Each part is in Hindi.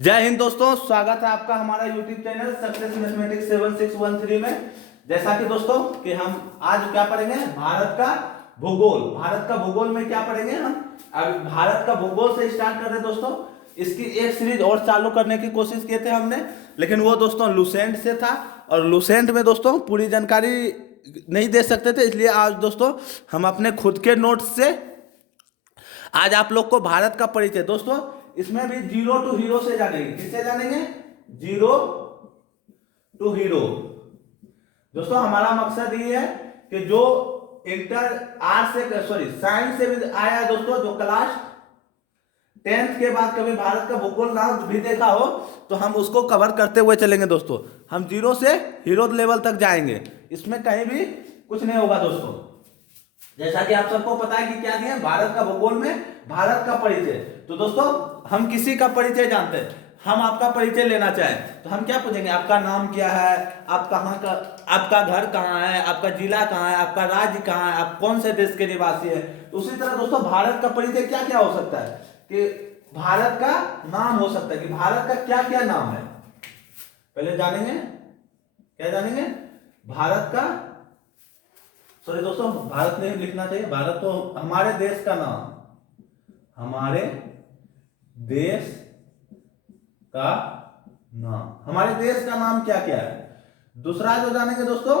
जय हिंद दोस्तों, स्वागत है आपका हमारा यूट्यूब चैनल सक्सेस मैथमेटिक्स 7613 में। जैसा कि दोस्तों कि हम आज क्या पढ़ेंगे, भारत का भूगोल। भारत का भूगोल में क्या पढ़ेंगे हम? अब भारत का भूगोल से स्टार्ट कर रहे हैं दोस्तों। इसकी एक सीरीज और चालू करने की कोशिश किए थे हमने, लेकिन वो दोस्तों लुसेंट से था और लुसेंट में दोस्तों पूरी जानकारी नहीं दे सकते थे, इसलिए आज दोस्तों हम अपने खुद के नोट्स से आज आप लोग को भारत का परिचय दोस्तों इसमें भी जीरो टू हीरो से जानेंगे। किससे जानेंगे? Zero to hero. दोस्तों हमारा मकसद ये है कि जो इंटर आर्ट से साइंस से भी आया है दोस्तों, जो क्लास 10th के बाद कभी भारत का भूगोल ना भी देखा हो तो हम उसको कवर करते हुए चलेंगे दोस्तों। हम जीरो से हीरो लेवल तक जाएंगे, इसमें कहीं भी कुछ नहीं होगा दोस्तों। जैसा कि आप सबको पता है कि क्या दिया भारत का भूगोल में, भारत का परिचय। तो दोस्तों हम किसी का परिचय जानते हैं, हम आपका परिचय लेना चाहें तो हम क्या पूछेंगे? आपका नाम क्या है, आप कहाँ का, आपका घर कहाँ है, आपका जिला कहाँ है, आपका राज्य कहाँ है, आप कौन से देश के निवासी है। तो उसी तरह दोस्तों भारत का परिचय क्या क्या हो सकता है कि भारत का नाम हो सकता है कि भारत का क्या क्या नाम है। पहले जानेंगे, क्या जानेंगे? भारत का, सॉरी दोस्तों भारत नहीं लिखना चाहिए, भारत तो हमारे देश का नाम, हमारे देश का नाम, हमारे देश का नाम क्या क्या है। दूसरा जो जानेंगे दोस्तों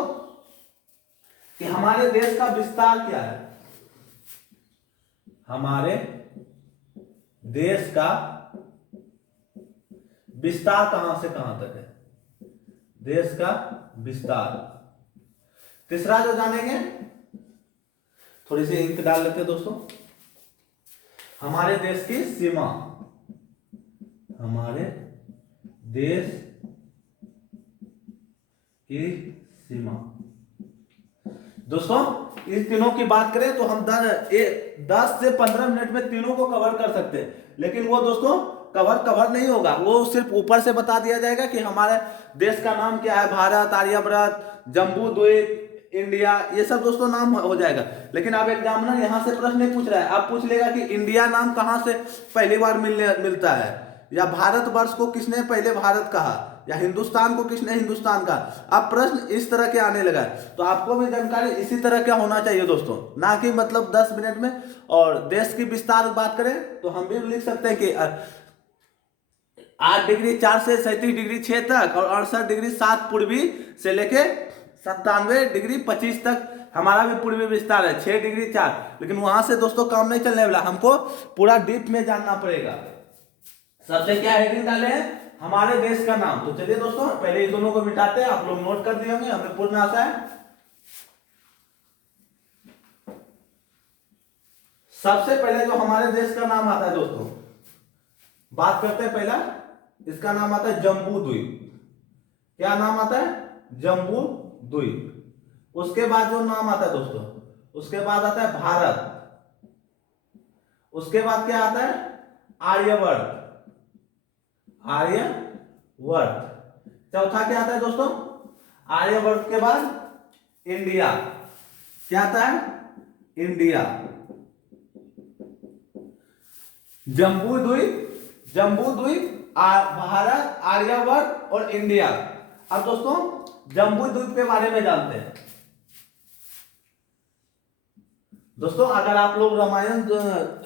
कि हमारे देश का विस्तार क्या है, हमारे देश का विस्तार कहां से कहां तक है, देश का विस्तार। तीसरा जो जानेंगे, थोड़ी सी इंक डाल लेते हैं दोस्तों, हमारे देश की सीमा, हमारे देश की सीमा। दोस्तों इस तीनों की बात करें तो हम 10 से 15 मिनट में तीनों को कवर कर सकते हैं, लेकिन वो दोस्तों कवर नहीं होगा। वो सिर्फ ऊपर से बता दिया जाएगा कि हमारे देश का नाम क्या है, भारत, आर्यभट्ट, जम्बू द्वीप, इंडिया, ये सब दोस्तों नाम हो जाएगा। लेकिन अब एग्जामिनर यहां से प्रश्न नहीं पूछ रहा है, अब पूछ लेगा कि इंडिया नाम कहां से पहली बार मिलता है, या भारतवर्ष को किसने पहले भारत कहा, या हिंदुस्तान को किसने हिंदुस्तान कहा। अब प्रश्न इस तरह के आने लगा है, तो आपको भी जानकारी इसी तरह का होना चाहिए दोस्तों, ना कि मतलब 10 मिनट में। और देश की विस्तार बात करें तो हम भी लिख सकते हैं कि 8 डिग्री 4 से 37 डिग्री 6 तक और 68 डिग्री 7 पूर्वी से लेके 97 डिग्री 25 तक हमारा भी पूर्वी विस्तार है, 6 डिग्री 4। लेकिन वहां से दोस्तों काम नहीं चलने वाला, हमको पूरा डीप में जानना पड़ेगा। सबसे क्या हेडिंग डाले हैं? हमारे देश का नाम। तो चलिए दोस्तों पहले इन दोनों को मिटाते हैं, आप लोग नोट कर दिए होंगे, हमें पूर्ण आशा है। सबसे पहले जो हमारे देश का नाम आता है दोस्तों, बात करते हैं पहला, इसका नाम आता है जम्बू द्वीप। क्या नाम आता है? जम्बू द्वीप। उसके बाद जो नाम आता है दोस्तों, उसके बाद आता है भारत। उसके बाद क्या आता है? आर्यवर्त, आर्यवर्त। चौथा क्या आता है दोस्तों? आर्यवर्त के बाद इंडिया। क्या आता है? इंडिया। जम्बू द्वीप, जम्बू द्वीप, भारत, आर्यवर्त और इंडिया। अब दोस्तों जम्बू द्वीप के बारे में जानते हैं दोस्तों। अगर आप लोग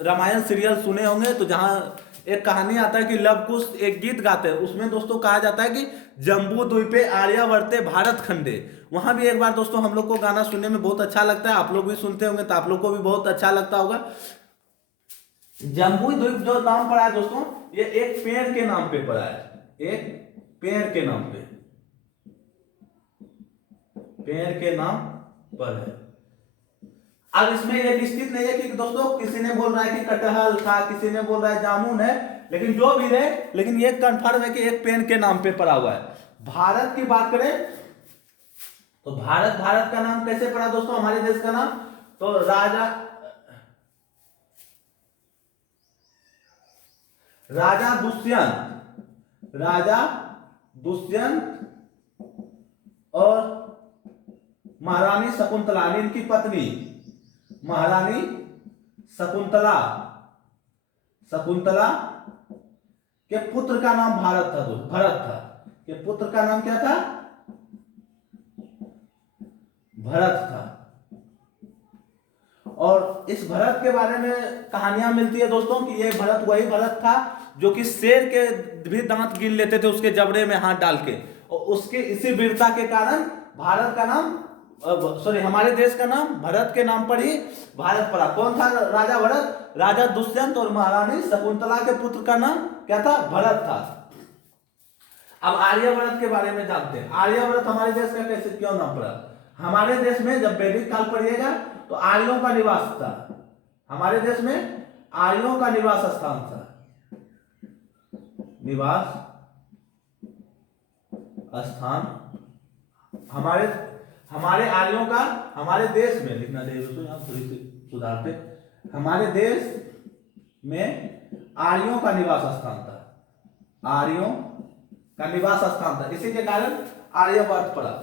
रामायण सीरियल सुने होंगे तो जहां एक कहानी आता है कि लव कुश एक गीत गाते हैं, उसमें दोस्तों कहा जाता है कि जम्बू द्वीपे आर्यावर्ते भारत खंडे। वहां भी एक बार दोस्तों हम लोग को गाना सुनने में बहुत अच्छा लगता है, आप लोग भी सुनते होंगे तो आप लोग को भी बहुत अच्छा लगता होगा। जम्बू द्वीप जो नाम पड़ा है दोस्तों, ये एक पेड़ के नाम पे पड़ा है, एक पेड़ के नाम पे, पेड़ के नाम पर है। अब इसमें ये निश्चित नहीं है कि दोस्तों किसी ने बोल रहा है कि कटहल था, किसी ने बोल रहा है जामुन है, लेकिन जो भी है, लेकिन ये कंफर्म है कि एक पेड़ के नाम पे पड़ा हुआ है। भारत की बात करें तो भारत, भारत का नाम कैसे पड़ा दोस्तों हमारे देश का नाम? तो राजा दुष्यंत, राजा दुष्यंत और महारानी शकुंतला, इनकी पत्नी महारानी शकुंतला, शकुंतला के पुत्र का नाम भारत था, दोस्त भरत था, के पुत्र का नाम क्या था, भरत था। और इस भरत के बारे में कहानियां मिलती है दोस्तों कि ये भरत वही भरत था जो कि शेर के भी दांत गिन लेते थे उसके जबड़े में हाथ डाल के, और उसके इसी वीरता के कारण भारत का नाम हमारे देश का नाम भरत के नाम पर ही भारत पड़ा। कौन था राजा भरत? राजा दुष्यंत और महारानी शकुंतला के पुत्र का नाम क्या था? भरत था। अब आर्यभट्ट के बारे में जानते हैं। आर्यभट्ट हमारे देश का कैसे क्यों नाम पड़ा? हमारे देश में जब वैदिक काल पढ़िएगा तो आर्यों का निवास था, हमारे देश में आर्यों का निवास स्थान था, निवास स्थान हमारे आर्यों का, हमारे देश में लिखना चाहिए दोस्तों, यहाँ थोड़ी सी सुधारते, हमारे देश में आर्यों का निवास स्थान था, आर्यों का निवास स्थान था, इसी के कारण आर्यभट्ट पड़ा।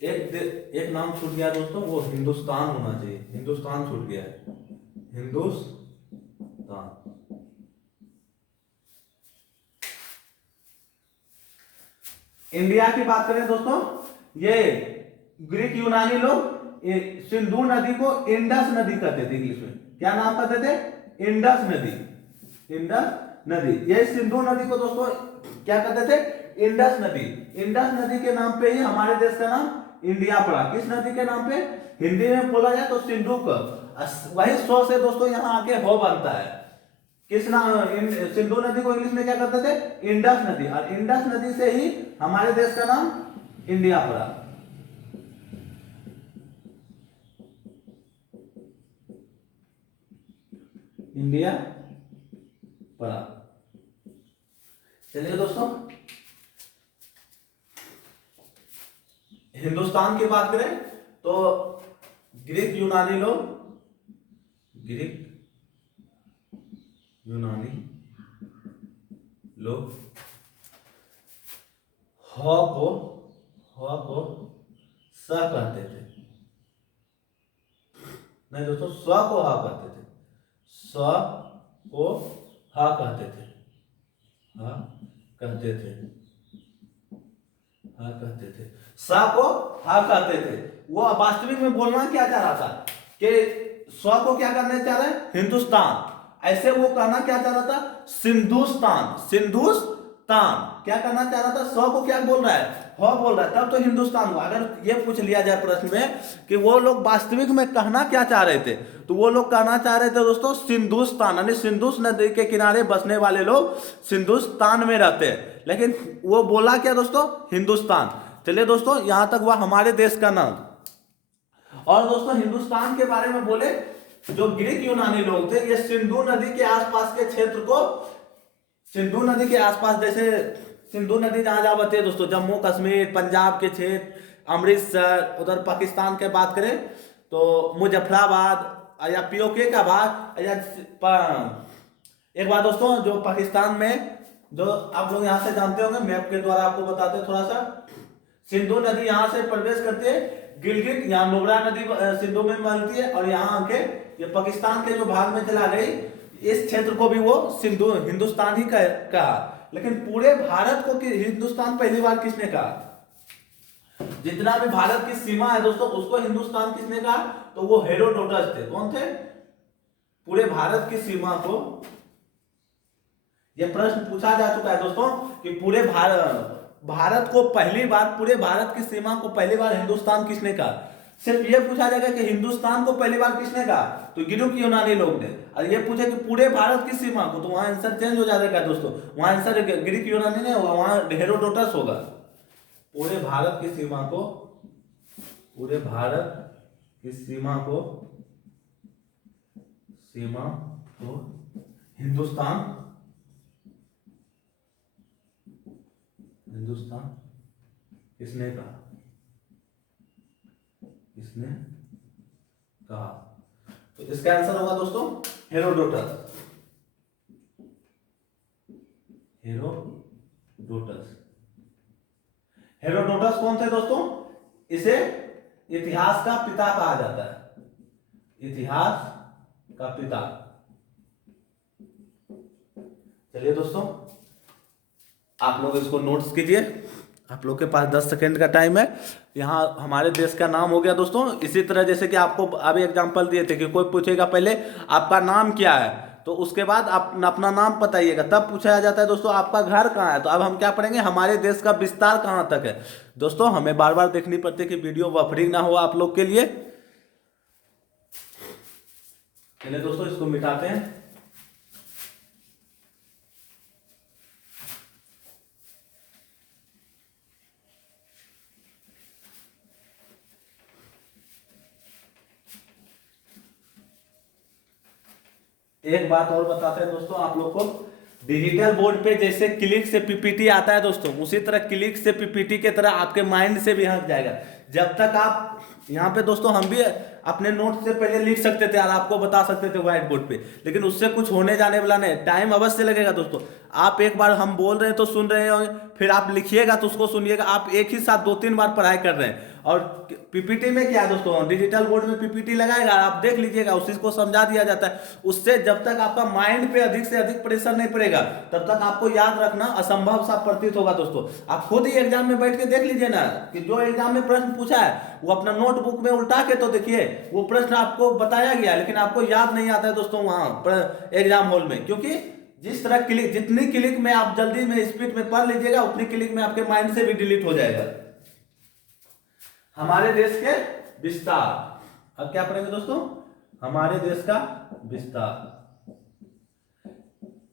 एक नाम छूट गया दोस्तों, वो हिंदुस्तान होना चाहिए, हिंदुस्तान छूट गया है, हिंदुस्तान। इंडिया की बात करें दोस्तों, ये ग्रीक यूनानी लोग सिंधु नदी को इंडस नदी कहते थे, इंग्लिश में क्या नाम कहते थे? इंडस नदी, इंडस नदी। ये सिंधु नदी को दोस्तों क्या कहते थे? इंडस नदी। इंडस नदी के नाम पे ही हमारे देश का नाम इंडिया पड़ा। किस नदी के नाम पे? हिंदी में बोला जाए तो सिंधु का, वही सौ से दोस्तों यहाँ आके हो बनता है। किस नाम? सिंधु नदी को इंग्लिश में क्या कहते थे? इंडस नदी। और इंडस नदी से ही हमारे देश का नाम इंडिया पड़ा। इंडिया पड़ा। चलिए दोस्तों, हिंदुस्तान की बात करें तो ग्रीक यूनानी लोग, ग्रीक यूनानी लोग ह को स कहते थे, नहीं दोस्तों, स को ह कहते थे, स को ह कहते थे, ह कहते थे, ह कहते थे, स को ह कहते थे। वो वास्तविक में बोलना क्या चाह रहा था कि स को क्या करना चाह रहा है? हिंदुस्तान। ऐसे वो कहना क्या चाह रहा था? सिंधुस्तान, सिंधुस्तान क्या करना चाह रहा था? स को क्या बोल रहा है? ह बोल रहा है, तब तो हिंदुस्तान हुआ। अगर ये पूछ लिया जाए प्रश्न में कि वो लोग वास्तविक में कहना क्या चाह रहे थे, तो वो लोग कहना चाह रहे थे दोस्तों सिंधुस्तान, यानी सिंधु नदी के किनारे बसने वाले लोग सिंधुस्तान में रहते हैं, लेकिन वो बोला क्या दोस्तों? हिंदुस्तान। चलिए दोस्तों, यहां तक हुआ हमारे देश का नाम। और दोस्तों हिंदुस्तान के बारे में बोले, जो ग्रीक यूनानी लोग थे, ये सिंधु नदी के आसपास के क्षेत्र को, सिंधु नदी के आसपास, जैसे सिंधु नदी जहां जहां बहती है दोस्तों, जम्मू कश्मीर, पंजाब के क्षेत्र, अमृतसर, उधर पाकिस्तान के बात करें तो मुजफ्फराबाद या पीओके का भाग, या एक बात दोस्तों, जो पाकिस्तान में, जो आप लोग यहाँ से जानते होंगे, मैप के द्वारा आपको बताते हैं थोड़ा सा, सिंधु नदी यहाँ से प्रवेश करती है गिलगित, यहाँ नुब्रा नदी सिंधु में मिलती है, और यहाँ आके ये पाकिस्तान के जो भाग में चला गई, इस क्षेत्र को भी वो सिंधु हिंदुस्तान ही कहा। लेकिन पूरे भारत को हिंदुस्तान पहली बार किसने कहा? जितना भी भारत की सीमा है दोस्तों, उसको हिंदुस्तान किसने कहा? तो वो हेरोडोटस थे। कौन थे? पूरे भारत की सीमा को, यह प्रश्न पूछा जा चुका है दोस्तों कि पूरे भारत को पहली बार, पूरे भारत की सीमा को पहली बार हिंदुस्तान किसने कहा? सिर्फ ये पूछा जाएगा कि हिंदुस्तान को पहली बार किसने कहा, तो ग्रीक यूनानी लोग ने। और ये पूछे कि पूरे भारत की सीमा को, तो वहां आंसर चेंज हो जाएगा दोस्तों, वहां आंसर ग्रीक यूनानी नहीं होगा, वहां हेरोडोटस होगा। पूरे भारत की सीमा को, पूरे भारत की सीमा को हिंदुस्तान किसने कहा? किसने कहा? तो इसका आंसर होगा दोस्तों हेरोडोटस। हेरोडोटस कौन थे दोस्तों? इसे इतिहास का पिता कहा जाता है, इतिहास का पिता। चलिए दोस्तों, आप लोग इसको नोट्स कीजिए। आप लोग के पास 10 सेकेंड का टाइम है। यहाँ हमारे देश का नाम हो गया दोस्तों। इसी तरह जैसे कि आपको अभी एग्जांपल दिए थे कि कोई पूछेगा पहले आपका नाम क्या है, तो उसके बाद आप अपना नाम बताइएगा, तब पूछा जाता है दोस्तों आपका घर कहाँ है। तो अब हम क्या पढ़ेंगे, हमारे देश का विस्तार कहाँ तक है। दोस्तों हमें बार बार देखनी पड़ती है कि वीडियो बफरिंग ना हो आप लोग के लिए। चलिए दोस्तों, इसको मिटाते हैं। एक बात और बताते हैं दोस्तों आप लोग को, डिजिटल बोर्ड पे जैसे क्लिक से पीपीटी आता है दोस्तों, उसी तरह क्लिक से पीपीटी के तरह आपके माइंड से भी हट जाएगा। जब तक आप यहाँ पे दोस्तों, हम भी अपने नोट से पहले लिख सकते थे और आपको बता सकते थे व्हाइट बोर्ड पे, लेकिन उससे कुछ होने जाने वाला नहीं, टाइम अवश्य लगेगा दोस्तों। आप एक बार हम बोल रहे हैं तो सुन रहे हैं, फिर आप लिखिएगा तो उसको सुनिएगा। आप एक ही साथ 2-3 बार पढ़ाई कर रहे हैं। और पीपीटी में क्या है दोस्तों, डिजिटल बोर्ड में पीपीटी लगाएगा, आप देख लीजिएगा, उसी को समझा दिया जाता है। उससे जब तक आपका माइंड पे अधिक से अधिक प्रेशर नहीं पड़ेगा, तब तक आपको याद रखना असंभव सा प्रतीत होगा दोस्तों। आप खुद ही एग्जाम में बैठ के देख लीजिए ना, कि जो एग्जाम में प्रश्न पूछा है वो अपना नोटबुक में उल्टा के तो देखिए, वो प्रश्न आपको बताया गया लेकिन आपको याद नहीं आता है दोस्तों वहां एग्जाम हॉल में। क्योंकि जिस तरह क्लिक, जितनी क्लिक में आप जल्दी में स्पीड में पढ़ लीजिएगा, उतनी क्लिक में आपके माइंड से भी डिलीट हो जाएगा। हमारे देश के विस्तार। अब क्या पढ़ेंगे दोस्तों, हमारे देश का विस्तार।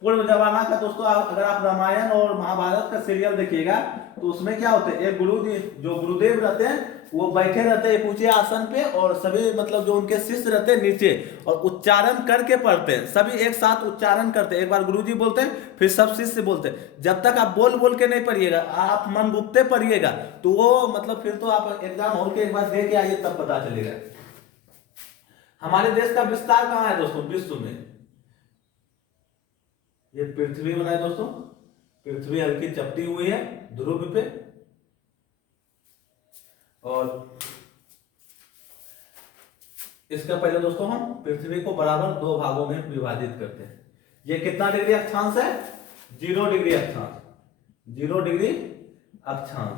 पूर्व जमाना का दोस्तों, अगर आप रामायण और महाभारत का सीरियल देखिएगा तो उसमें क्या होते हैं, एक गुरु जी जो गुरुदेव रहते हैं वो बैठे रहते हैं एक ऊंचे आसन पे, और सभी मतलब जो उनके शिष्य रहते हैं नीचे, और उच्चारण करके पढ़ते हैं। सभी एक साथ उच्चारण करते हैं। एक बार गुरुजी बोलते हैं, फिर सब शिष्य बोलते हैं। जब तक आप बोल बोल के नहीं पढ़िएगा, आप मन गुप्ते पढ़िएगा, तो वो मतलब फिर तो आप एग्जाम हॉल के एक बार दे के आइए, तब पता चलेगा। हमारे देश का विस्तार कहाँ है दोस्तों, विश्व में। ये पृथ्वी बनाए दोस्तों, पृथ्वी हल्की चपटी हुई है ध्रुव पे, और इसका पहले दोस्तों हम पृथ्वी को बराबर 2 भागों में विभाजित करते हैं। ये कितना डिग्री अक्षांश है, 0 डिग्री अक्षांश, 0 डिग्री अक्षांश,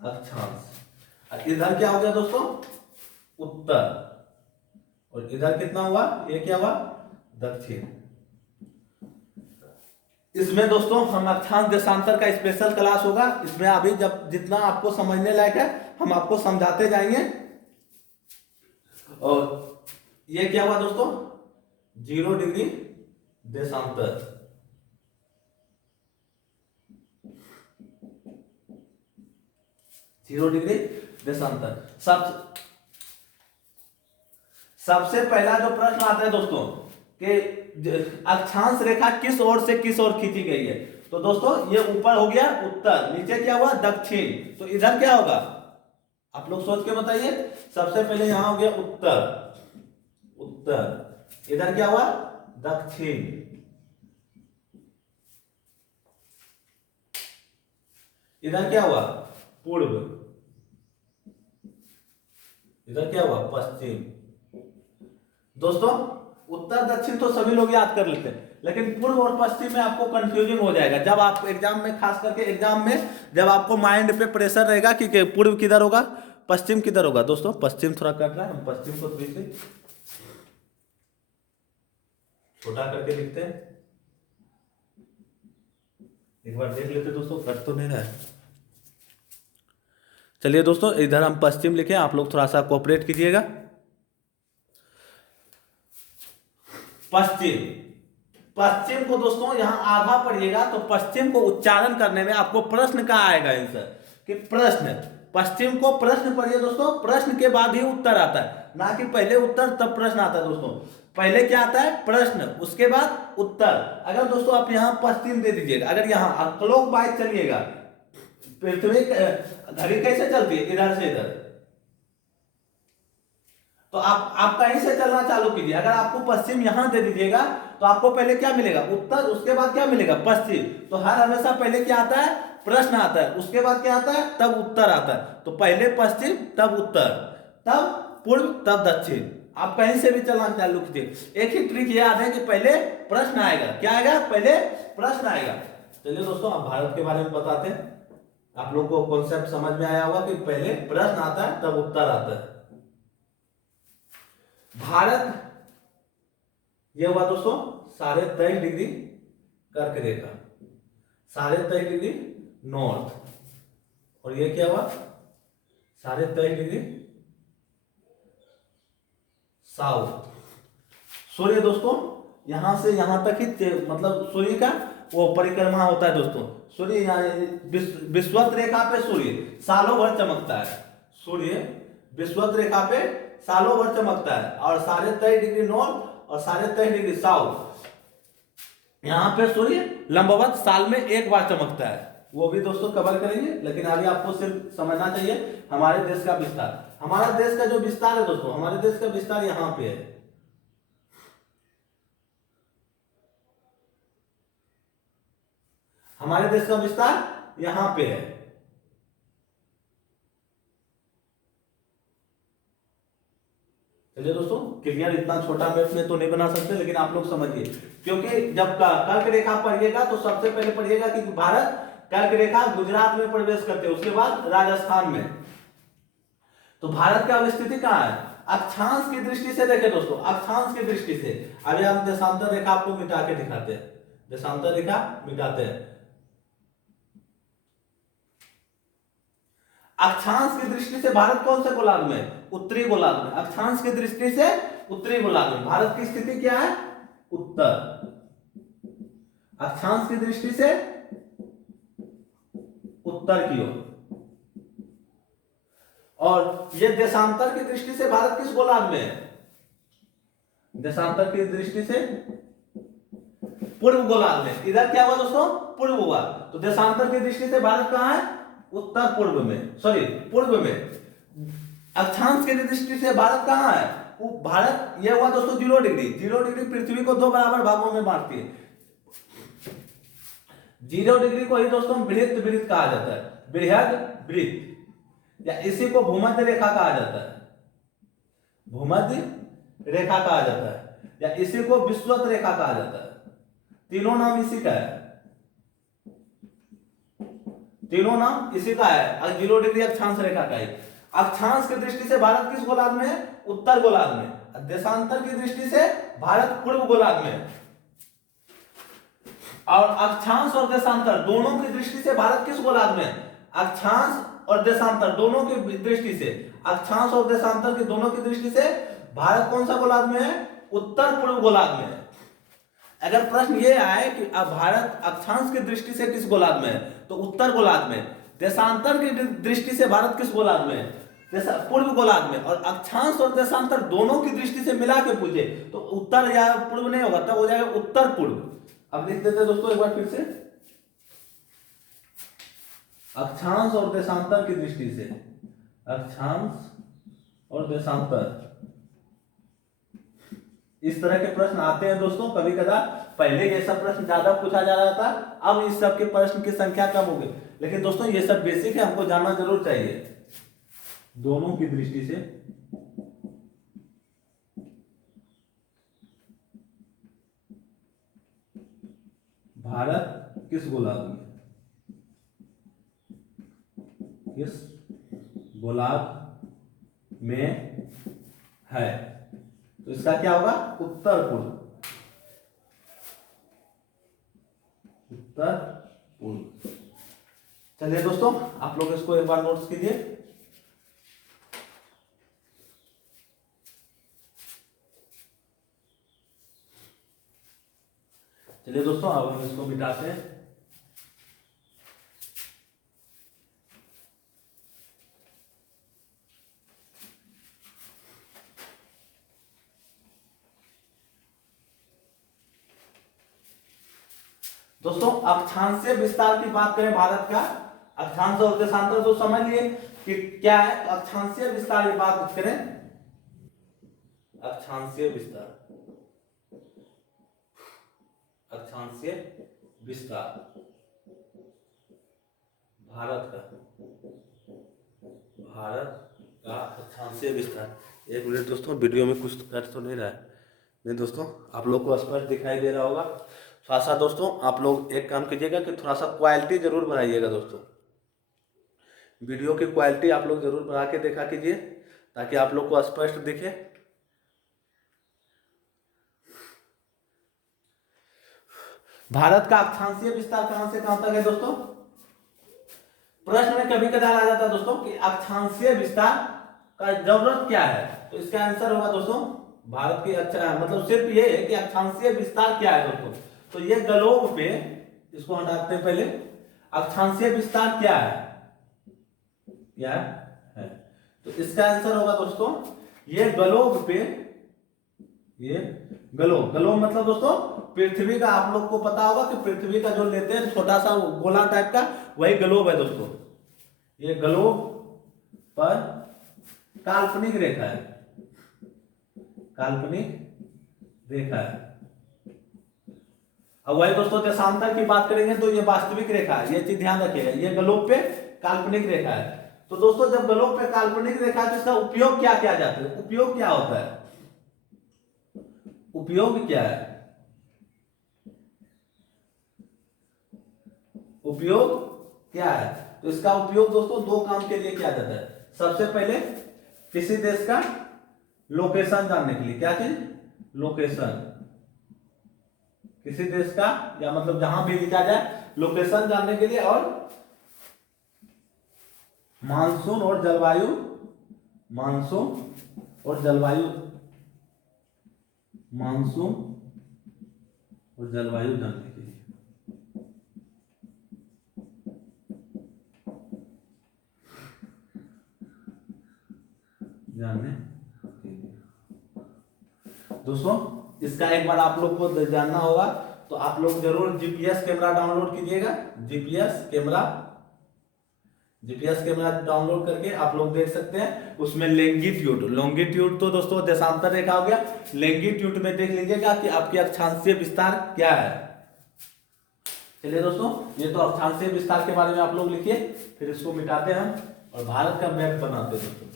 अक्षांश। इधर क्या हो गया दोस्तों, उत्तर, और इधर कितना हुआ, ये क्या हुआ, दक्षिण। इसमें दोस्तों हम अक्षांश देशांतर का स्पेशल क्लास होगा। इसमें अभी जब जितना आपको समझने लायक है हम आपको समझाते जाएंगे। और ये क्या हुआ दोस्तों, 0 डिग्री देशांतर, सबसे पहला जो प्रश्न आता है दोस्तों कि अक्षांश रेखा किस ओर से किस ओर खींची गई है, तो दोस्तों ये ऊपर हो गया उत्तर, नीचे क्या हुआ दक्षिण, तो इधर क्या होगा आप लोग सोच के बताइए। सबसे पहले यहां हो गया उत्तर, उत्तर, इधर क्या हुआ दक्षिण, इधर क्या हुआ पूर्व, इधर क्या हुआ पश्चिम। दोस्तों उत्तर दक्षिण तो सभी लोग याद कर लेते हैं, लेकिन पूर्व और पश्चिम में आपको कंफ्यूजन हो जाएगा जब आप एग्जाम में, खास करके एग्जाम में जब आपको माइंड पे प्रेशर रहेगा कि पूर्व किधर होगा पश्चिम किधर होगा। दोस्तों पश्चिम थोड़ा कट रहा है, हम पश्चिम को थोड़ी छोटा करके लिखते हैं, एक बार देख लेते दोस्तों, कट तो नहीं रहा है। चलिए दोस्तों इधर हम पश्चिम लिखे, आप लोग थोड़ा सा कोऑपरेट कीजिएगा। पश्चिम, पश्चिम को दोस्तों यहां आधा पढ़िएगा तो पश्चिम को उच्चारण करने में आपको प्रश्न का आएगा आंसर, कि प्रश्न, पश्चिम को प्रश्न पढ़िए दोस्तों, प्रश्न के बाद ही उत्तर आता है, ना कि पहले उत्तर तब प्रश्न आता है। दोस्तों पहले क्या आता है प्रश्न, उसके बाद उत्तर। अगर दोस्तों आप यहां पश्चिम दे दीजिएगा, अगर यहां क्लॉक वाइज चलिएगा, पृथ्वी घड़ी कैसे चलती है इधर से इधर, तो आप कहीं से चलना चालू कीजिए। अगर आपको पश्चिम यहां दे दीजिएगा तो आपको पहले क्या मिलेगा उत्तर, उसके बाद क्या मिलेगा पश्चिम। तो हर हमेशा पहले क्या आता है प्रश्न आता है, उसके बाद क्या आता है तब उत्तर आता है। तो पहले पश्चिम तब उत्तर, तब पूर्व तब दक्षिण। आप कहीं से भी चालान चालू कीजिए। एक ही ट्रिक याद है कि पहले प्रश्न आएगा। क्या आएगा? पहले प्रश्न आएगा। चलिए दोस्तों, अब भारत के बारे में बताते हैं। आप लोग को कॉन्सेप्ट समझ में आया होगा कि पहले प्रश्न आता है तब उत्तर आता है। भारत, यह हुआ दोस्तों 23.5 कर्क रेखा, 23.5 नॉर्थ, और ये क्या हुआ 23.5 साउथ। सूर्य दोस्तों यहां से यहां तक ही मतलब सूर्य का वो परिक्रमा होता है दोस्तों। सूर्य विषुवत रेखा पे सूर्य सालों भर चमकता है। सूर्य विषुवत रेखा पे सालों भर चमकता है, और 23.5 नॉर्थ और 23.5 साउथ, यहाँ पे सूर्य लंबवत साल में एक बार चमकता है। वो भी दोस्तों कवर करेंगे, लेकिन अभी आपको सिर्फ समझना चाहिए हमारे देश का विस्तार। हमारा देश का जो विस्तार है दोस्तों, हमारे देश का विस्तार यहाँ पे है। हमारे देश का विस्तार यहां पे है। चलिए दोस्तों, क्लियर, इतना छोटा मैप में तो नहीं बना सकते, लेकिन आप लोग समझिए, क्योंकि जब कर्क रेखा पढ़िएगा तो सबसे पहले पढ़िएगा कि भारत कर्क रेखा गुजरात में प्रवेश करते हैं, उसके बाद राजस्थान में। तो भारत का स्थिति कहां है? अक्षांश की दृष्टि से देखें दोस्तों, अक्षांश की दृष्टि से। अभी हम देशांतर रेखा आपको मिटा के दिखाते हैं, देशांतर रेखा मिटाते हैं। अक्षांश की दृष्टि से भारत कौन से गोलार्ध में? उत्तरी गोलार्ध में। अक्षांश की दृष्टि से उत्तरी गोलार्ध में भारत की स्थिति क्या है? उत्तर। अक्षांश की दृष्टि से उत्तर की ओर। और ये देशांतर की दृष्टि से भारत किस गोलार्ध में है? देशांतर की दृष्टि से पूर्व गोलार्ध में। इधर क्या हुआ दोस्तों? पूर्व हुआ। तो देशांतर की दृष्टि से भारत कहां है? उत्तर पूर्व में, सॉरी पूर्व में। अक्षांश की दृष्टि से भारत कहां है? भारत यह हुआ दोस्तों 0 डिग्री। 0 डिग्री पृथ्वी को 2 बराबर भागों में बांटती है। 0 डिग्री को ही दोस्तों बृहद वृत्त कहा जाता है, बृहद वृत्त, या इसी को भूमध्य रेखा कहा जाता है। भूमध्य रेखा कहा जाता है, या इसी को विषुवत रेखा कहा जाता है। तीनों नाम इसी का है, तीनों नाम इसी का है। 0 डिग्री अक्षांश रेखा का है। अक्षांश की दृष्टि से भारत किस गोलार्ध में है? उत्तर गोलार्ध में। देशांतर की दृष्टि से भारत पूर्व गोलार्ध में है। और अक्षांश और देशांतर दोनों की दृष्टि से भारत किस गोलार्ध में है? अक्षांश और देशांतर दोनों की दृष्टि से, अक्षांश और देशांतर की दोनों की दृष्टि से भारत कौन सा गोलार्ध में है? उत्तर पूर्व गोलार्ध में है। अगर प्रश्न ये आए कि अब भारत अक्षांश की दृष्टि से किस गोलार्ध में है, तो उत्तर गोलार्ध में। देशांतर की दृष्टि से भारत किस गोलार्ध में है? पूर्व गोलार्ध में। और अक्षांश और देशांतर दोनों की दृष्टि से मिला के पूछे तो उत्तर या पूर्व नहीं होगा, तब हो जाएगा उत्तर पूर्व। अब लिख देते हैं दोस्तों एक बार फिर से, अक्षांश और देशांतर की दृष्टि से, अक्षांश और देशांतर, इस तरह के प्रश्न आते हैं दोस्तों कभी कदा। पहले ये सब प्रश्न ज्यादा पूछा जा रहा था, अब इस सब के प्रश्न की संख्या कम हो गई, लेकिन दोस्तों ये सब बेसिक है, हमको जानना जरूर चाहिए। दोनों की दृष्टि से भारत किस गोलार्ध में, किस गोलार्ध में है, तो इसका क्या होगा? उत्तर पूर्व, उत्तर पूर्व। चलिए दोस्तों, आप लोग इसको एक बार नोट्स कीजिए। चलिए दोस्तों, अब हम इसको मिटाते हैं। दोस्तों अक्षांशीय विस्तार की बात करें भारत का, अक्षांश और देशांतर तो समझ लिए कि क्या है। अक्षांशीय विस्तार की बात करें, अक्षांशीय विस्तार, अक्षांशीय विस्तार भारत का, भारत का अक्षांशीय विस्तार एक मिनट दोस्तों, वीडियो में कुछ कर तो नहीं रहा है नहीं दोस्तों, आप लोग को स्पष्ट दिखाई दे रहा होगा। थोड़ा सा दोस्तों आप लोग एक काम कीजिएगा कि थोड़ा सा क्वालिटी जरूर बढ़ाइएगा दोस्तों, वीडियो की क्वालिटी आप लोग जरूर बढ़ा के देखा कीजिए ताकि आप लोग को स्पष्ट दिखे। भारत का अक्षांशीय विस्तार कहां से कहां तक है दोस्तों? प्रश्न में कभी कदार आ जाता है दोस्तों कि अक्षांशीय विस्तार का जरूरत क्या है, तो इसका आंसर होगा दोस्तों भारत की अच्छा मतलब सिर्फ ये है कि अक्षांशीय विस्तार क्या है दोस्तों। तो ये ग्लोब पे, इसको हटाते हैं पहले, अक्षांशीय विस्तार क्या है, क्या है? तो इसका आंसर होगा दोस्तों ये ग्लोब पे, ये ग्लोब, ग्लोब मतलब दोस्तों पृथ्वी का, आप लोग को पता होगा कि पृथ्वी का जो लेते हैं छोटा सा गोला टाइप का, वही ग्लोब है दोस्तों। ये ग्लोब पर काल्पनिक रेखा है, काल्पनिक रेखा है। अब वही दोस्तों देशांतर की बात करेंगे तो ये वास्तविक रेखा है, ये चीज ध्यान रखिएगा, ये ग्लोब पे काल्पनिक रेखा है। तो दोस्तों जब ग्लोब पे काल्पनिक रेखा है तो इसका उपयोग क्या किया जाता है, उपयोग क्या होता है, उपयोग क्या है, उपयोग क्या है? तो इसका उपयोग दोस्तों दो काम के लिए किया जाता है। सबसे पहले किसी देश का लोकेशन जानने के लिए, क्या चीज, लोकेशन, किसी देश का या मतलब जहां भी लिखा जाए लोकेशन जानने के लिए, और मानसून और जलवायु, मानसून और जलवायु, मानसून और जलवायु जानने के लिए, जानने दोस्तों। इसका एक बार आप लोग को जानना होगा तो आप लोग जरूर जीपीएस कैमरा डाउनलोड कीजिएगा, GPS camera, GPS camera download करके आप लोग देख सकते हैं। उसमें लॉन्गिट्यूड, लॉन्गिट्यूड तो दोस्तों देशांतर रेखा हो गया, लॉन्गिट्यूड में देख लीजिएगा कि आपकी अक्षांशीय विस्तार क्या है। चलिए दोस्तों ये तो अक्षांशीय विस्तार के बारे में आप लोग लिखिए, फिर इसको मिटाते हैं हम और भारत का मैप बनाते हैं दोस्तों।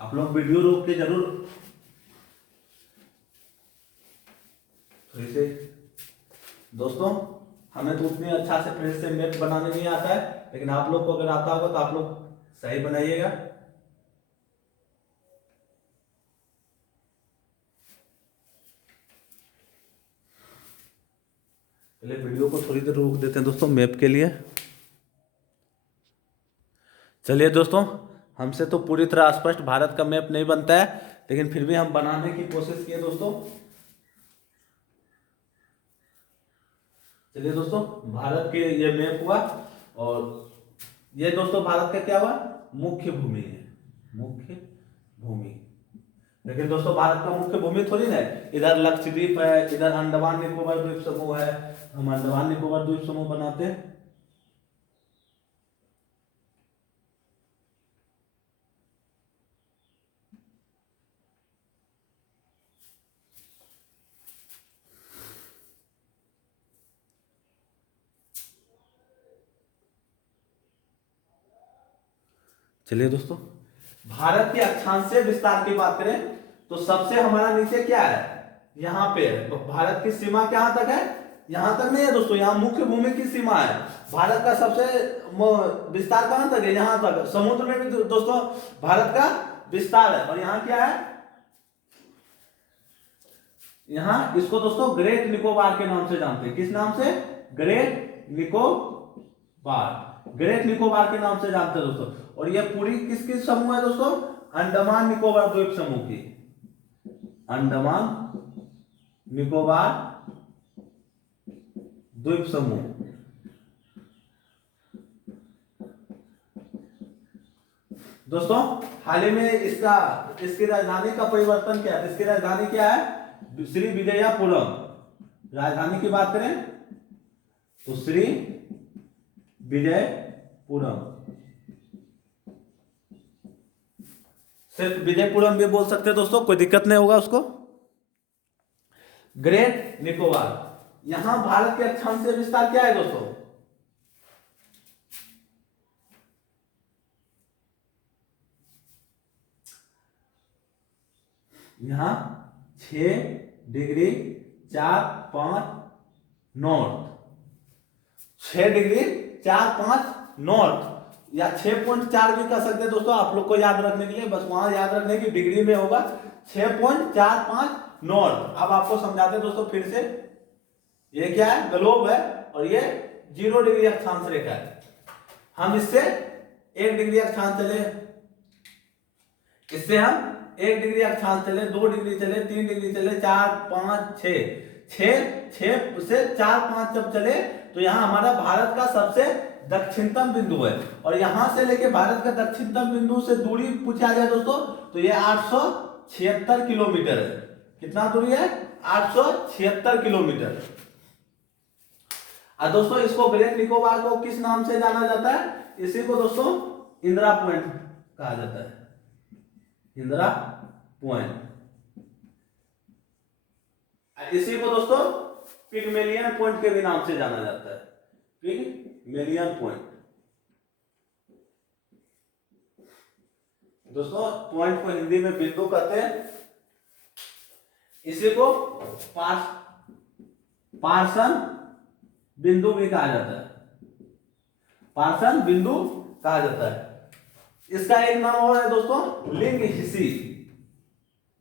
आप लोग वीडियो रोक के जरूर फिर से, दोस्तों हमें तो उतनी अच्छा से फिर से मैप बनाने नहीं आता है, लेकिन आप लोग को अगर आता होगा तो आप लोग सही बनाइएगा। पहले वीडियो को थोड़ी देर रोक देते हैं दोस्तों मैप के लिए। चलिए दोस्तों हमसे तो पूरी तरह स्पष्ट भारत का मैप नहीं बनता है, लेकिन फिर भी हम बनाने की कोशिश किए दोस्तों। चलिए दोस्तों भारत के ये मैप हुआ, और ये दोस्तों भारत का क्या हुआ, मुख्य भूमि है, मुख्य भूमि। लेकिन दोस्तों भारत का मुख्य भूमि थोड़ी ना है, इधर लक्षद्वीप है, इधर अंडमान निकोबार द्वीप समूह है, हम अंडमान निकोबार द्वीप समूह बनाते हैं। चलिए दोस्तों भारत के अक्षांशीय विस्तार की बात करें तो सबसे हमारा नीचे क्या है, यहाँ पे है। तो भारत की सीमा कहां तक है, यहां तक नहीं है दोस्तों, यहाँ मुख्य भूमि की सीमा है। भारत का सबसे विस्तार कहां तक है, यहां तक। समुद्र में भी दोस्तों भारत का विस्तार है, और यहाँ क्या है, यहाँ इसको दोस्तों ग्रेट निकोबार के नाम से जानते हैं। किस नाम से, ग्रेट निकोबार, ग्रेट निकोबार के नाम से जानते हैं दोस्तों। और ये पूरी किस किस समूह है दोस्तों, अंडमान निकोबार द्वीप समूह की, अंडमान निकोबार द्वीप समूह। दोस्तों हाल ही में इसकी राजधानी का परिवर्तन क्या है, इसकी राजधानी क्या है, श्री विजयपुरम। राजधानी की बात करें तो श्री विजयपुरम, सिर्फ विजयपुरम भी बोल सकते हैं दोस्तों, कोई दिक्कत नहीं होगा उसको। ग्रेट निकोबार, यहां भारत के अक्षांशीय विस्तार क्या है दोस्तों, यहाँ 6 डिग्री 4-5 नॉर्थ, 6 डिग्री 4-5 नॉर्थ, या 6.4 भी कर सकते हैं दोस्तों, आप लोग को याद रखने के लिए, बस वहां याद रखने की डिग्री में होगा 6.45 नॉर्थ। अब आपको समझाते हैं दोस्तों फिर से, ये क्या है, ग्लोब है, और ये 0 डिग्री अक्षांश रेखा है। हम इससे 1 डिग्री अक्षांश चले, इससे हम 1 डिग्री अक्षांश चले, 2 डिग्री चले, 3 डिग्री चले, 4-5-6, 6 से 4-5 जब चले तो यहाँ हमारा भारत का सबसे दक्षिणतम बिंदु है, और यहां से लेके भारत का दक्षिणतम बिंदु से दूरी पूछा जाए दोस्तों तो ये 876 किलोमीटर है। कितना दूरी है? 876 किलोमीटर। और दोस्तों इसको ग्रेट निकोबार को किस नाम से जाना जाता है? इसी को दोस्तों इंदिरा पॉइंट कहा जाता है, इंदिरा पॉइंट। इसी को दोस्तों पिगमेलियन पॉइंट के भी नाम से जाना जाता है, पिगमेलियन पॉइंट। दोस्तों पॉइंट को हिंदी में बिंदु कहते हैं, इसी को पार्सन बिंदु भी कहा जाता है, पार्सन बिंदु कहा जाता है। इसका एक नाम और है दोस्तों लिंग हिसी।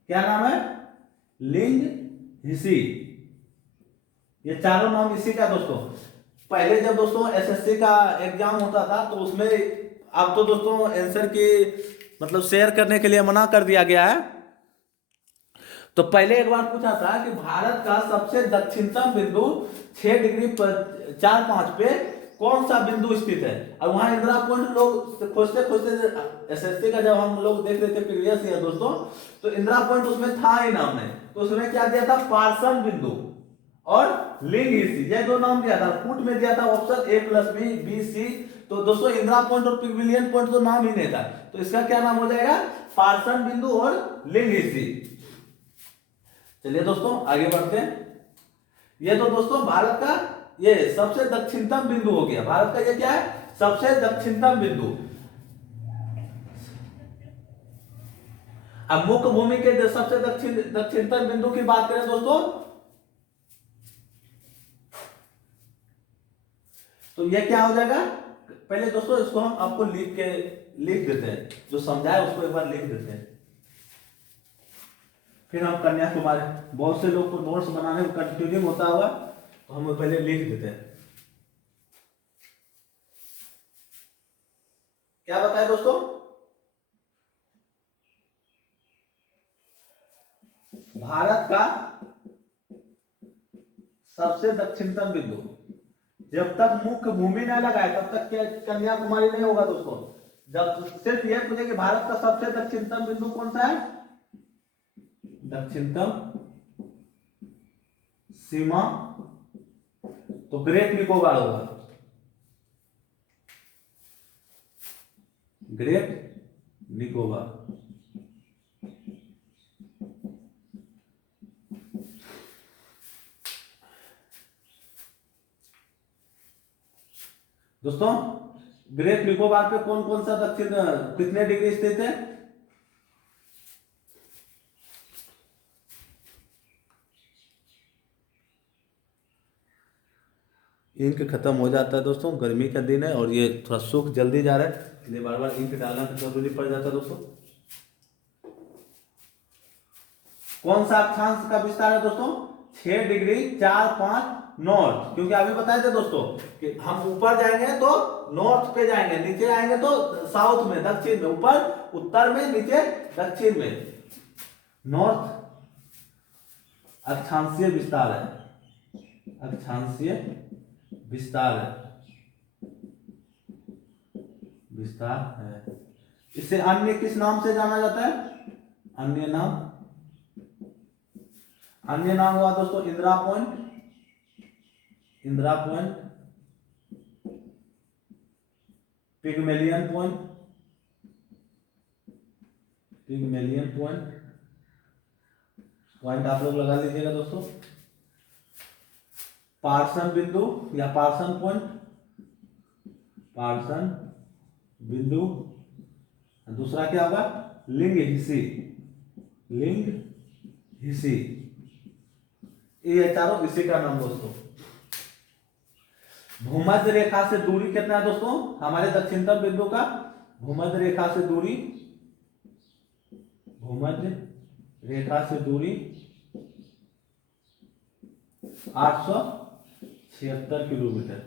क्या नाम है? लिंग हिसी। ये चारों नाम इसी का दोस्तों। पहले जब दोस्तों एसएससी का एग्जाम होता था तो उसमें, अब तो दोस्तों आंसर की मतलब शेयर करने के लिए मना कर दिया गया है, तो पहले एक बार पूछा था कि भारत का सबसे दक्षिणतम बिंदु 6 डिग्री 4-5 पे कौन सा बिंदु स्थित है, और वहां इंदिरा पॉइंट लोग खोजते खोजते, एसएससी का जब हम लोग देख रहे थे प्रीवियस ईयर दोस्तों, तो इंदिरा पॉइंट उसमें था ही नाम नहीं, तो उसमें क्या दिया था? पार्सन बिंदु और लिंग हिसी, ये दो नाम दिया था। फुट में दिया था ऑप्शन A+B B C। तो दोस्तों इंदिरा पॉइंट और पिगमेलियन पॉइंट तो नाम ही नहीं था, तो इसका क्या नाम हो जाएगा? पार्सन बिंदु और लिंग हिसी। चलिए दोस्तों आगे बढ़ते हैं। ये तो दोस्तों भारत का ये सबसे दक्षिणतम बिंदु हो गया, भारत का ये क्या है? सबसे दक्षिणतम बिंदु। अब मुख्य भूमि के सबसे दक्षिणतम बिंदु की बात करें दोस्तों, तो ये क्या हो जाएगा? पहले दोस्तों इसको हम आपको लिख देते हैं, जो समझाए उसको एक बार लिख देते हैं, फिर हम कन्याकुमारी, बहुत से लोग को नोट्स बनाने में कंफ्यूजिंग होता होगा, तो हम पहले लिख देते हैं। क्या बताए दोस्तों? भारत का सबसे दक्षिणतम बिंदु, जब तक मुख्य भूमि न लगाए तब तक क्या कन्याकुमारी नहीं होगा दोस्तों। जब सिर्फ ये पूछे कि भारत का सबसे दक्षिणतम बिंदु कौन सा है, दक्षिणतम सीमा, तो ग्रेट निकोबार होगा, ग्रेट निकोबार। दोस्तों ग्रेट निकोबार पे कौन कौन सा दक्षिण कितने डिग्री स्थित है? इंक खत्म हो जाता है दोस्तों, गर्मी का दिन है और ये थोड़ा सूख जल्दी जा रहा है, इसलिए बार बार इंक डालना तो जरूरी पड़ जाता है दोस्तों। कौन सा अक्षांश का विस्तार है दोस्तों? 6 डिग्री 4-5 नॉर्थ, क्योंकि अभी बताए थे दोस्तों कि हम ऊपर जाएंगे तो नॉर्थ पे जाएंगे, नीचे आएंगे तो साउथ में, दक्षिण में, ऊपर उत्तर में, नीचे दक्षिण में। नॉर्थ अक्षांशीय विस्तार है, अक्षांशीय विस्तार है, विस्तार है। इसे अन्य किस नाम से जाना जाता है? अन्य नाम, अन्य नाम हुआ दोस्तों Indira point, Indira point, Pygmalion point, Pygmalion point, point आप लोग लगा लीजिएगा दोस्तों। पार्सन बिंदु या पार्सन पॉइंट, पार्सन बिंदु। दूसरा क्या होगा? लिंग हिसी, लिंग इसी, ये चारों इसी का नाम दोस्तों। भूमध्य रेखा से दूरी कितना है दोस्तों हमारे दक्षिणतम बिंदु का? भूमध्य रेखा से दूरी, भूमध्य रेखा से दूरी 876 किलोमीटर।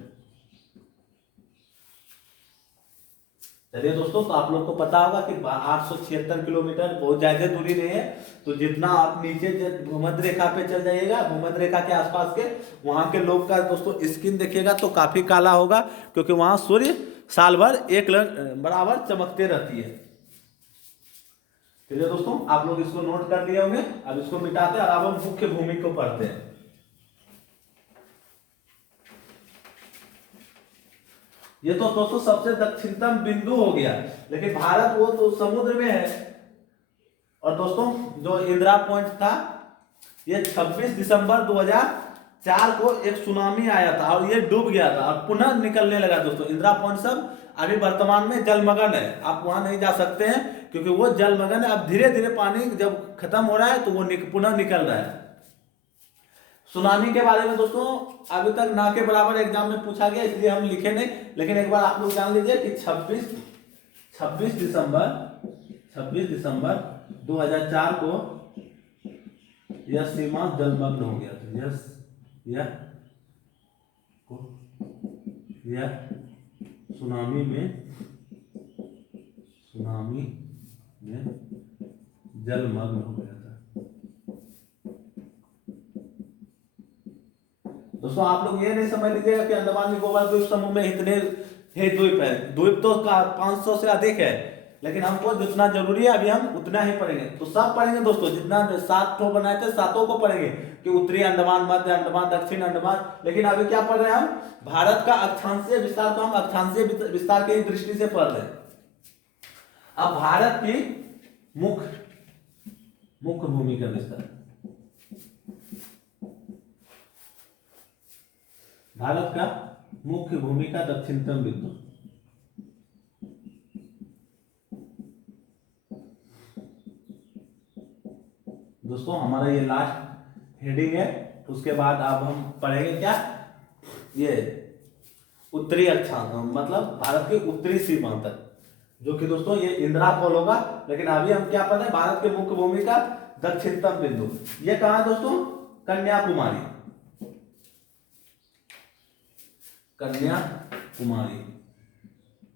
चलिए दोस्तों, तो आप लोग को पता होगा कि 876 किलोमीटर बहुत ज्यादा दूरी नहीं है। तो जितना आप नीचे भूमध्य रेखा पे चल जाइएगा, भूमध्य रेखा के आसपास के वहां के लोग का दोस्तों स्किन देखिएगा तो काफी काला होगा, क्योंकि वहां सूर्य साल भर एक बराबर चमकते रहती है। चलिए दोस्तों, आप लोग इसको नोट कर लिए होंगे। अब इसको मिटाते हैं और अब हम मुख्य भूमि को पढ़ते हैं। ये तो दोस्तों सबसे दक्षिणतम बिंदु हो गया, लेकिन भारत वो तो समुद्र में है। और दोस्तों जो इंदिरा पॉइंट था, ये 26 दिसंबर 2004 को एक सुनामी आया था और ये डूब गया था और पुनः निकलने लगा दोस्तों। इंदिरा पॉइंट सब अभी वर्तमान में जलमग्न है, आप वहां नहीं जा सकते हैं क्योंकि वो जलमग्न है। अब धीरे धीरे पानी जब खत्म हो रहा है तो वो पुनः निकल रहा है। सुनामी के बारे में दोस्तों अभी तक ना के बराबर एग्जाम में पूछा गया, इसलिए हम लिखे नहीं, लेकिन एक बार आप लोग जान लीजिए कि 26 दिसंबर 2004 को यह सीमा जलमग्न हो गया था। यह सुनामी में जलमग्न हो गया था। दोस्तों आप लोग ये नहीं समझ लीजिएगा कि अंडमान निकोबार द्वीप समूह में इतने ही द्वीप है। द्वीप तो 500 से अधिक है, लेकिन हमको जितना जरूरी है अभी हम उतना ही पढ़ेंगे। तो सब पढ़ेंगे दोस्तों, जितना 7 ठो बनाए थे 7 को पढ़ेंगे कि उत्तरी अंडमान, मध्य अंडमान, दक्षिण अंडमान। लेकिन अभी क्या पढ़ रहे हैं हम? भारत का अक्षांशीय विस्तार को हम अक्षांशीय विस्तार की दृष्टि से पढ़ रहे हैं। अब भारत की मुख्य भूमि का विस्तार, भारत का मुख्य भूमि का दक्षिणतम बिंदु। दोस्तों हमारा ये लास्ट हेडिंग है। उसके बाद अब हम पढ़ेंगे क्या? ये उत्तरी अक्षांश, मतलब भारत की उत्तरी सीमा तक, जो कि दोस्तों ये इंदिरा पोल होगा। लेकिन अभी हम क्या पढ़ रहे हैं? भारत के मुख्य भूमि का दक्षिणतम बिंदु। ये कहां है दोस्तों? कन्याकुमारी।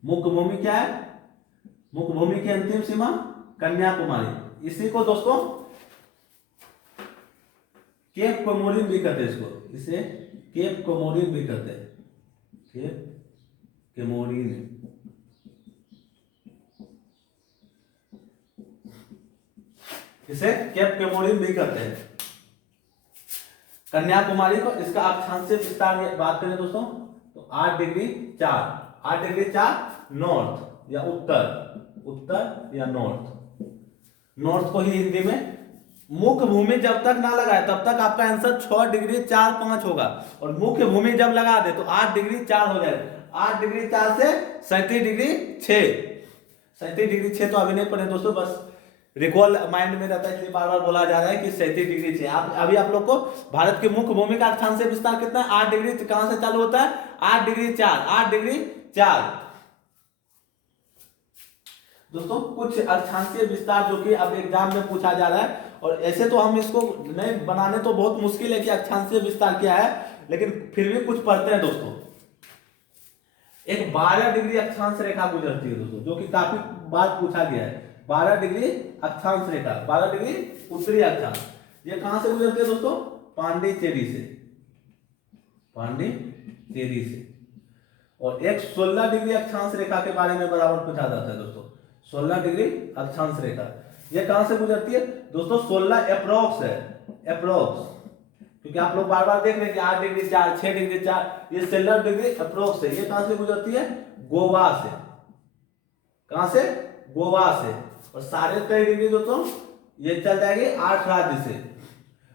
मुख्य भूमि क्या है? मुख्य भूमि की अंतिम सीमा कन्याकुमारी। इसी को दोस्तों केप कोमोरिन भी कहते हैं। इसे केप कोमोरिन भी कहते हैं। केप कोमोरिन, इसे केप कोमोरिन भी कहते हैं। कन्याकुमारी को, इसका अक्षांशीय विस्तार बात करें दोस्तों तो 8 डिग्री 4 नॉर्थ या उत्तर या नॉर्थ को ही हिंदी में मुख्य भूमि जब तक ना लगाए तब तक आपका आंसर 6 डिग्री 4 5 होगा। और मुख्य भूमि जब लगा दे तो 8 डिग्री 4 हो जाएगा। 8 डिग्री 4 से 37 डिग्री 6 तो अभी नहीं पढ़े दोस्तों, बस रिकॉल माइंड में रहता है, इसलिए बार बार बोला जा रहा है कि 37 डिग्री 6। अभी आप लोग को भारत के मुख्य भूमि का अक्षांशीय विस्तार कितना है? 8 डिग्री। कहां से चालू होता है? 8 डिग्री 4। दोस्तों कुछ अक्षांशीय विस्तार जो कि अब एग्जाम में पूछा जा रहा है, और ऐसे तो हम इसको नहीं बनाने तो बहुत मुश्किल है कि अक्षांशीय विस्तार क्या है, लेकिन फिर भी कुछ पढ़ते हैं दोस्तों। एक 12 डिग्री अक्षांश रेखा गुजरती है दोस्तों, जो कि काफी बार पूछा गया है। 12 डिग्री अक्षांश रेखा, 12 डिग्री उत्तरी अक्षांश, ये कहां से गुजरती है दोस्तों? पांडिचेरी से। और एक 16 डिग्री अक्षांश रेखा के बारे में बराबर पूछा जाता है दोस्तों। 16 डिग्री अक्षांश रेखा ये कहां से गुजरती है दोस्तों? 16 अप्रोक्स है, क्योंकि आप लोग बार बार देख रहे हैं कि 8 डिग्री 4, 6 डिग्री 4, ये 16 डिग्री अप्रोक्स है। ये कहां से गुजरती है? गोवा से। कहां से? गोवा से। और 3.5 डिग्री दोस्तों ये चल जाएगी 8 राज्य से,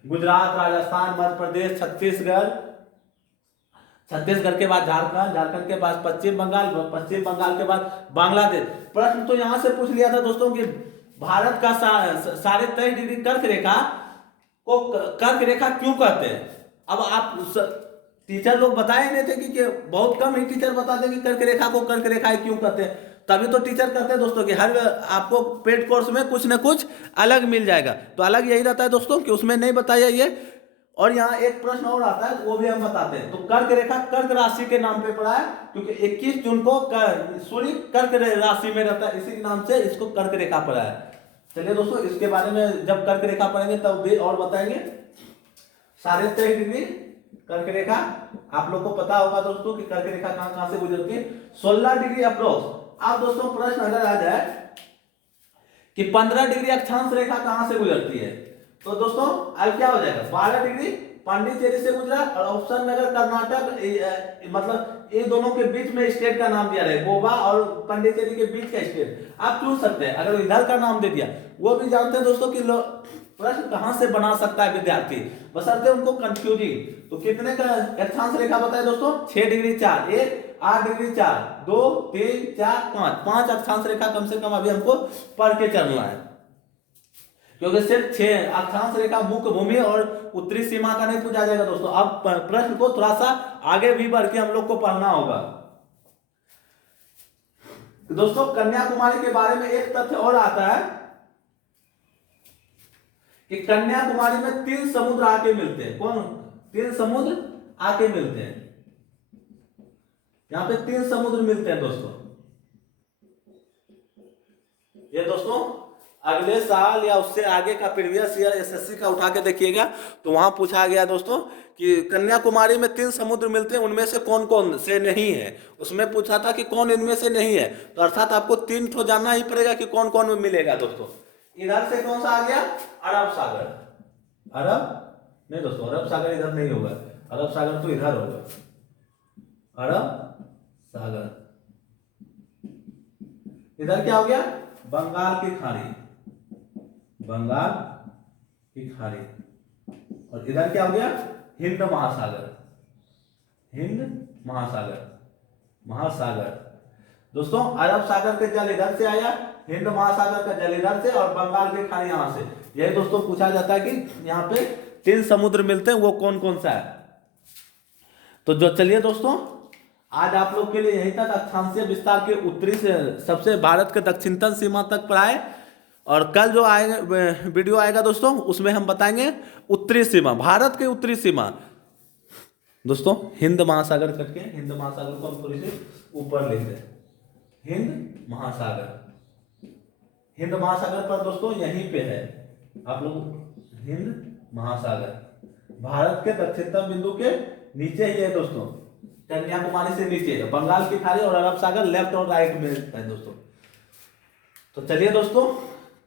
गुजरात, राजस्थान, मध्य प्रदेश, छत्तीसगढ़ के बाद झारखंड के बाद पश्चिम बंगाल के बाद बांग्लादेश। प्रश्न तो यहां से पूछ लिया था दोस्तों कि भारत का 23.5 डिग्री कर्क रेखा को कर्क रेखा क्यों कहते हैं? अब आप टीचर लोग बताए नहीं थे कि बहुत कम ही टीचर बताते कि कर्क रेखा को कर्क रेखा क्यों कहते हैं। तभी तो टीचर कहते हैं दोस्तों कि हर आपको पेड कोर्स में कुछ ना कुछ अलग मिल जाएगा। तो अलग यही रहता है दोस्तों कि उसमें नहीं बताया ये। और यहाँ एक प्रश्न और आता है वो भी हम बताते हैं। तो कर्क रेखा कर्क राशि के नाम पे पड़ा है क्योंकि 21 जून को सूर्य कर्क राशि में रहता है, इसी नाम से इसको कर्क रेखा पड़ा है। चलिए दोस्तों, इसके बारे में जब कर्क रेखा पढ़ेंगे तब भी और बताएंगे। 23.5 डिग्री कर्क रेखा, आप लोग को पता होगा दोस्तों कि कर्क रेखा कहां कहां से गुजरती है। 16 डिग्री अप्रोक्स। अब दोस्तों प्रश्न अगर आ जाए कि 15 डिग्री अक्षांश रेखा कहां से गुजरती है, तो दोस्तों अब क्या हो जाएगा, 12 डिग्री पांडिचेरी से गुजरा। और ऑप्शन में अगर कर्नाटक मतलब ये दोनों के बीच में स्टेट का नाम दिया रहे, गोवा और पांडिचेरी के बीच का स्टेट आप चुन सकते हैं। अगर इधर का नाम दे दिया, वो भी जानते हैं दोस्तों कि प्रश्न कहां से बना सकता है विद्यार्थी, बशर्ते उनको कंफ्यूजिंग। तो कितने का अक्षांश रेखा बताए दोस्तों, 6 डिग्री 4, 1 8 डिग्री 4, 2 3 4 5 अक्षांश रेखा कम से कम अभी हमको पढ़ के चलना है, क्योंकि सिर्फ 6 अक्षांश रेखा मुख्य भूमि और उत्तरी सीमा का नहीं पूछा जाएगा दोस्तों। अब प्रश्न को थोड़ा सा आगे भी बढ़ के हम लोग को पढ़ना होगा। दोस्तों कन्याकुमारी के बारे में एक तथ्य और आता है कि कन्याकुमारी में 3 समुद्र आके मिलते हैं। कौन 3 समुद्र आके मिलते हैं? यहां पे 3 समुद्र मिलते हैं दोस्तों। ये दोस्तों अगले साल या उससे आगे का प्रीवियस ईयर एसएससी का उठा के देखिएगा, तो वहां पूछा गया दोस्तों कि कन्याकुमारी में 3 समुद्र मिलते हैं, उनमें से कौन कौन से नहीं है। उसमें पूछा था कि कौन इनमें से नहीं है, तो अर्थात आपको 3 ठो जानना ही पड़ेगा कि कौन कौन में मिलेगा दोस्तों। इधर से कौन सा आ गया, अरब सागर। अरब नहीं दोस्तों, अरब सागर इधर नहीं होगा, अरब सागर तो इधर होगा, अरब सागर। इधर क्या हो गया, बंगाल की खाड़ी, बंगाल की खाड़ी। और इधर क्या हो गया, हिंद महासागर, हिंद महासागर, महासागर। दोस्तों अरब सागर के जल इधर से आया, हिंद महासागर का जल इधर से, और बंगाल की खाड़ी यहां से। यही दोस्तों पूछा जाता है कि यहाँ पे 3 समुद्र मिलते हैं, वो कौन कौन सा है। तो जो चलिए दोस्तों आज आप लोग के लिए यहीं तक अक्षांशीय विस्तार के उत्तरी से सबसे भारत के दक्षिणतम सीमा तक पढ़ाए। और कल जो आएगा वीडियो आएगा दोस्तों, उसमें हम बताएंगे उत्तरी सीमा, भारत के उत्तरी सीमा। दोस्तों हिंद महासागर करके, हिंद महासागर को हम थोड़ी सी ऊपर लिखते हैं, हिंद महासागर। हिंद महासागर पर दोस्तों यहीं पे है आप लोग, हिंद महासागर भारत के दक्षिणतम बिंदु के नीचे ही है दोस्तों, कन्याकुमारी से नीचे बंगाल की खाड़ी और अरब सागर लेफ्ट और राइट में है दोस्तों। तो चलिए दोस्तों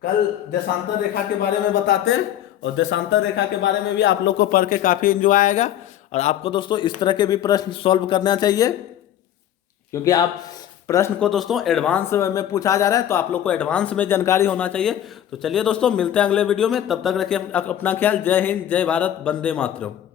कल देशांतर रेखा के बारे में बताते हैं, और देशांतर रेखा के बारे में भी आप लोग को पढ़ के काफी एंजॉय आएगा। और आपको दोस्तों इस तरह के भी प्रश्न सॉल्व करना चाहिए, क्योंकि आप प्रश्न को दोस्तों एडवांस में पूछा जा रहा है, तो आप लोग को एडवांस में जानकारी होना चाहिए। तो चलिए दोस्तों मिलते हैं अगले वीडियो में, तब तक रखिए अपना ख्याल। जय हिंद, जय भारत, वंदे मातरम।